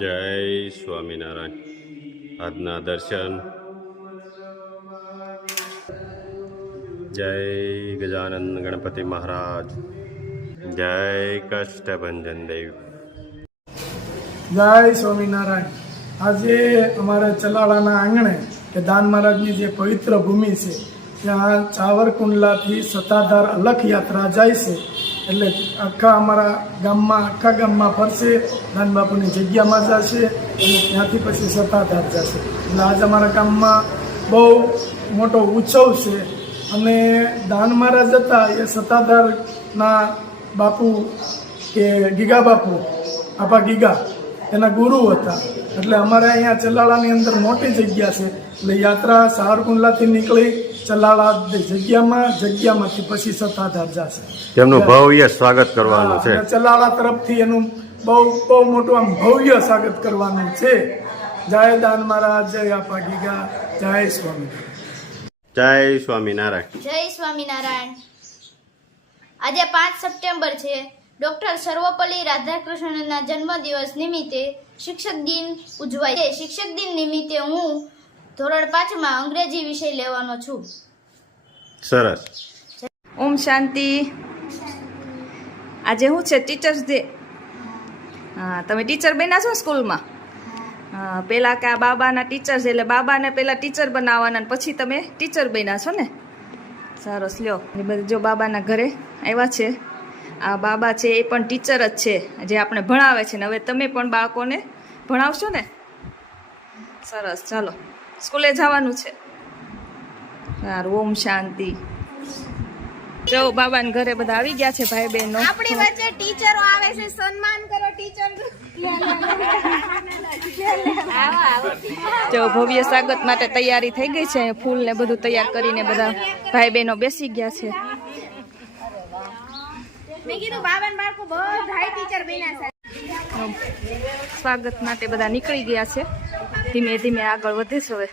જય સ્વામિનારાયણ. આજના દર્શન. જય ગજાનંદ ગણપતિ મહારાજ. જય કષ્ટભંજન દેવ. જય સ્વામિનારાયણ. આજે અમારે ચલાળાના આંગણે કે દાન મહારાજની જે પવિત્ર ભૂમિ છે ત્યાં ચાવરકુંડલાથી સત્તાધાર અલખ યાત્રા જાય છે. એટલે આખા ગામમાં ફરશે, દાન બાપુની જગ્યામાં જશે અને ત્યાંથી પછી સત્તાધાર જશે. એટલે આજ અમારા ગામમાં બહુ મોટો ઉત્સવ છે અને દાન મહારાજ હતા એ સત્તાધારના બાપુ કે ગીગા બાપુ આપા ગીગા એના ગુરુ હતા. એટલે અમારે અહીંયા ચલાળાની અંદર મોટી જગ્યા છે. એટલે યાત્રા સાવરકુંડલાથી નીકળી ચલાળા જગ્યામાંથી પછી સત્તાધાર જશે. તેમનું ભવ્ય સ્વાગત કરવાનું છે. ચલાળા તરફથી એનું બહુ મોટું આમ ભવ્ય સ્વાગત કરવાનું છે. જય દાન મહારાજ, જય આપા ગીગા, જય સ્વામિનારાયણ. જય સ્વામિનારાયણ. જય સ્વામિનારાયણ. આજે 5 સપ્ટેમ્બર છે. ડૉક્ટર સર્વપલ્લી રાધાકૃષ્ણનના જન્મદિવસ નિમિત્તે શિક્ષક દિન ઉજવાય છે. શિક્ષક દિન નિમિત્તે હું ધોરણ 5માં અંગ્રેજી વિષય લેવાનો છું. સરસ. ઓમ શાંતિ. આજે શું છે? Teachers day. હા, તમે ટીચર બન્યા છો સ્કૂલમાં? હા, પહેલાં કે આ બાબાના ટીચર્સ, એટલે બાબાને પહેલાં ટીચર બનાવવાના પછી તમે ટીચર બન્યા છો ને? સરસ. લ્યો, એ બધું જો બાબાના ઘરે આવ્યા છે. આ બાબા છે એ પણ ટીચર જ છે, જે આપણે ભણાવે છે ને. હવે તમે પણ બાળકોને ભણાવશો ને? સરસ. ચાલો, સ્કૂલે જવાનું છે. સારું. ઓમ શાંતિ. જો બાબાના ઘરે બધા આવી ગયા છે, ભાઈ બહેનો. આપણી વચ્ચે ટીચરો આવે છે, સન્માન કરો ટીચર. જો ભવ્ય સ્વાગત માટે તૈયારી થઈ ગઈ છે. ફૂલ ને બધું તૈયાર કરીને બધા ભાઈ બહેનો બેસી ગયા છે. મેં કીધું બાબાના બાળકો બધા ટીચર બન્યા છે. સ્વાગત માટે બધા નીકળી ગયા છે. ધીમે ધીમે આગળ વધે છે. હવે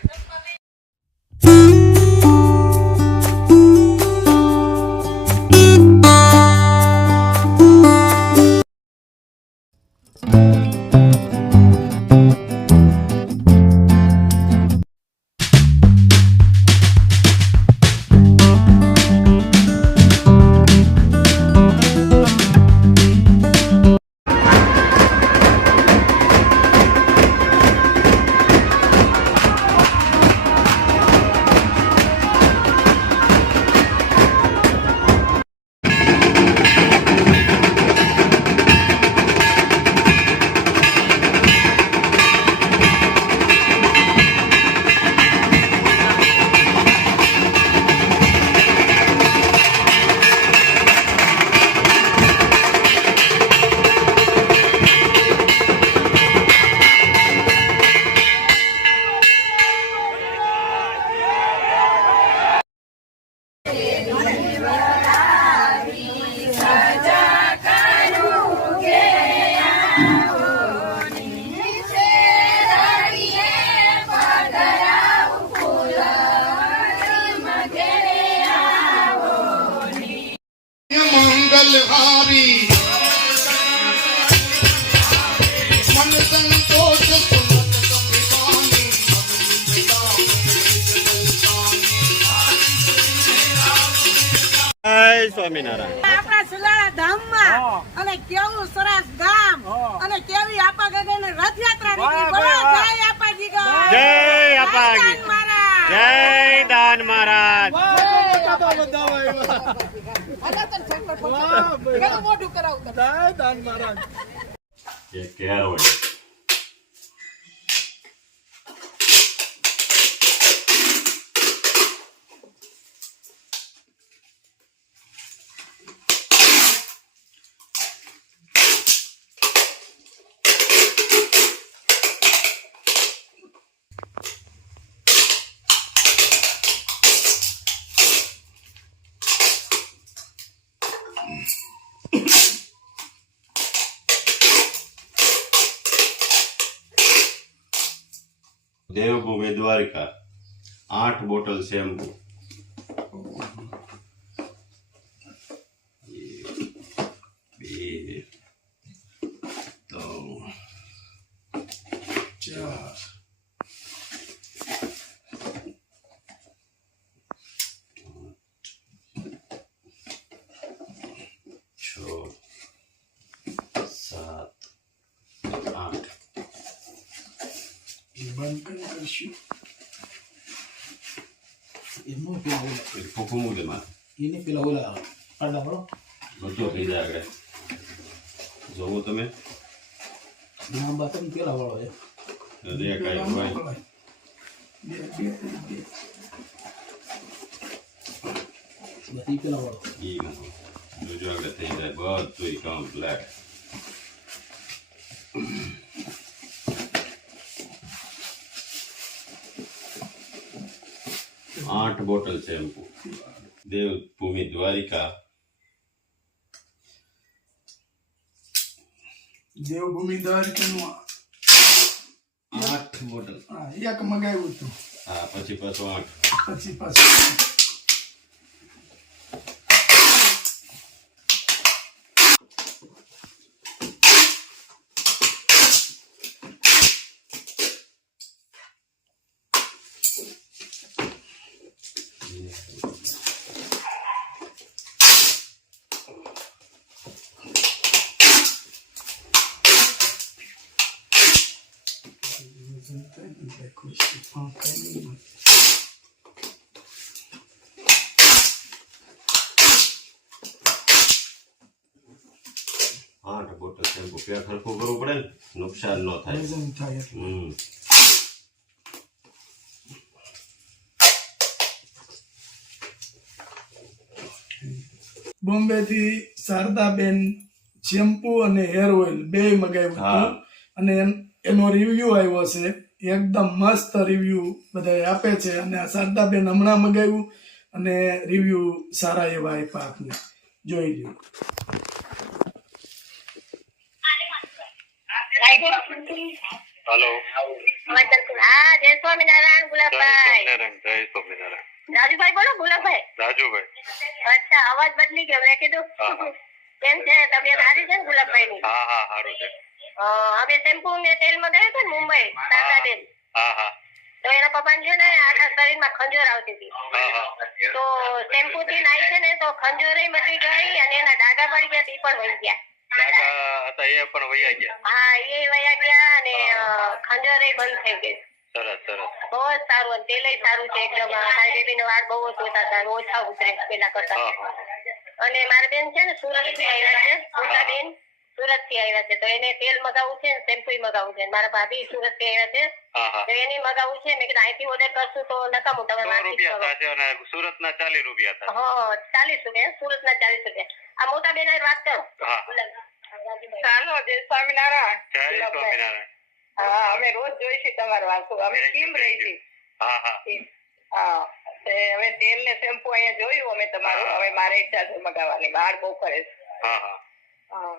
मंगलहारी मन संतोष सुनत कपिवानी જય સ્વામિનારાયણ. આપણા સુલાળા ધામમાં અને કેવું સરસ ગામ અને કેવી આપા ગગન રથયાત્રા નીકળી. બોલો જય આપા ગીગા, જય આપા ગીગા, જય દાન મહારાજ. મોઢું કરાવું દાન મહારાજ. એ કેર હોય. Devbhumi Dwarka 8 bottle shampoo. 1, 2, 3, છ, 7, 8. એ બંધ કરી કરશું એનું પેલા ઓલા પછી ફૂંફું મૂકે મારે એને પેલા ઓલા પાડા પડો બધો થઈ જાય આગળ જોવો તમે ના બાતમ પેલા વાળો છે દેખાય ભાઈ બધી પેલા વાળો ઈ જોજો આગળ થઈ જાય બધું કમ્પ્લેટ. આઠ બોટલ શેમ્પુ દેવભૂમિ દ્વારિકા દેવભૂમિ દ્વારિકાનું 8 બોટલ. એક મગાવ્યું હતું હા પછી પાછો 8. પછી પાછું આઠ બોટલ શેમ્પુ પેટ હરખું કરવું પડે ને નુકસાન ન થાય. વજન થાય એટલે. બોમ્બે થી શારદાબેન શેમ્પુ અને હેર ઓઇલ બે મગાવ્યું હા. હતું અને એનો રિવ્યુ આવ્યો છે એકદમ મસ્ત રિવ્યુ બધા આપે છે અને આ શારદાબેન હમણાં મગાવ્યું અને રિવ્યુ સારા એવા આપ્યા આપને જોઈ લ્યો. હેલો હા જય સ્વામિનારાયણ ગુલાબભાઈ જય સ્વામિનારાયણ. રાજુભાઈ બોલો ગુલાબભાઈ. રાજુભાઈ. અચ્છા અવાજ બદલી ગયો મેં કીધું કેમ છે તબિયત સારી છે ને ગુલાબભાઈ ની? હા હા સારું છે. અમે શેમ્પુ ને તેલ મંગાવ્યું હતું ને મુંબઈ શારદાબેન હા હા તો એના પપ્પાને છે ને આખા શરીરમાં ખંજોર આવતી હતી તો શેમ્પુ થી નાઈ છે ને તો ખંજોરે મટી ગઈ અને એના ડાઘા પડી ગયા તે પણ વહી ગયા. દાદા હતા એ પણ વયા ગયા. હા એ વયા ગયા અને ખંજોરે બંધ થઈ ગઈ. સરસ સરસ. બહુ જ સારું અને તેલય સારું છે એકદમ. મારી બેબીને વાળ બહુ જ ઓછા હતા ઓછા ઉતરે પેલા કરતા. અને મારા બેન છે ને સુરત થી આવ્યા છે મોટા બેન સુરત થી આવ્યા છે તો એને તેલ મગાવવું છે ને શેમ્પુ મગાવવું છે. મારા ભાભી સુરત થી આવ્યા છે તો એને મગાવવું છે. મેં કીધું અહીંથી ઓર્ડર કરશું તો નકામું તમે સુરત ના 40 રૂપિયા થાય. હા 40 રૂપિયા સુરત ના 40 રૂપિયા. આ મોટા બેન વાત કરો. ચાલો જય સ્વામિનારાયણ. જય સ્વામિનારાયણ. હા અમે રોજ જોઈશું તમારો વાંચો અમે કેમ રહી છીએ. હા હા હા હવે તેલ ને શેમ્પુ અહીંયા જોયું અમે તમારું. હવે મારે ઈચ્છા છે મગાવવાની વાળ બહુ કરે છે. હા હા હા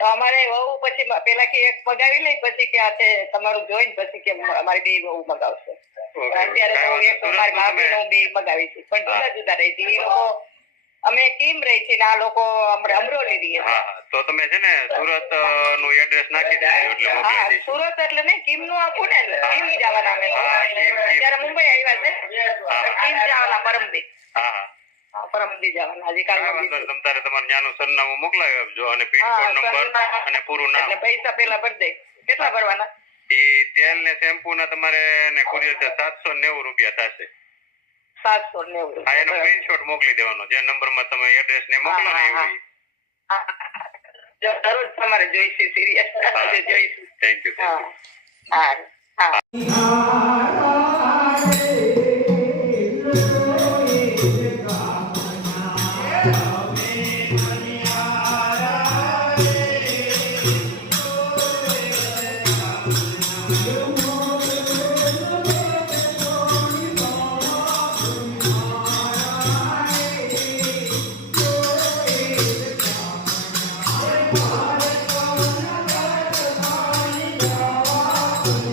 તો અમારે વહુ પછી પેલા કે એક મગાવી લઈ પછી કે આ છે તમારું જોઈને પછી કે અમારી બે વહુ મગાવશે. અત્યારે તો એક મારી ભાભી નું બે મગાવી છે પણ જુદા જુદા રહી છે. એ લોકો અમે કેમ રહી છે ને આ લોકો આપણે અમરોલી રહીએ. હા તો તમે છે ને સુરત નું એડ્રેસ નાખી દેજો એટલે હા મોકલી દઈશું. સુરત એટલે નહીં કીમ નું આપું ને કીમ જવાના અમે તો. અત્યારે મુંબઈ આવ્યા છે કીમ જવાના પરમદી. હા હા પરમદી જવાના હજી કાંઈ કાલ વાંધો નહીં. તમ તારે તમારું ન્યાનું સરનામું મોકલાવી આપજો અને પિનકોડ નંબર અને પૂરું નામ. એટલે પૈસા પેલા ભરી દે. કેટલા ભરવાના? એ તેલ ને શેમ્પુ ના તમારે ને કુરિયર છે 790 રૂપિયા થશે. 790. હા એનો સ્ક્રીનશોટ મોકલી દેવાનો જે નંબરમાં તમે એડ્રેસ ને મોકલો ને એવું. જરૂર તમારે જોઈશે સિરિયસ જોઈશું. Thank you. હા હા Thank you.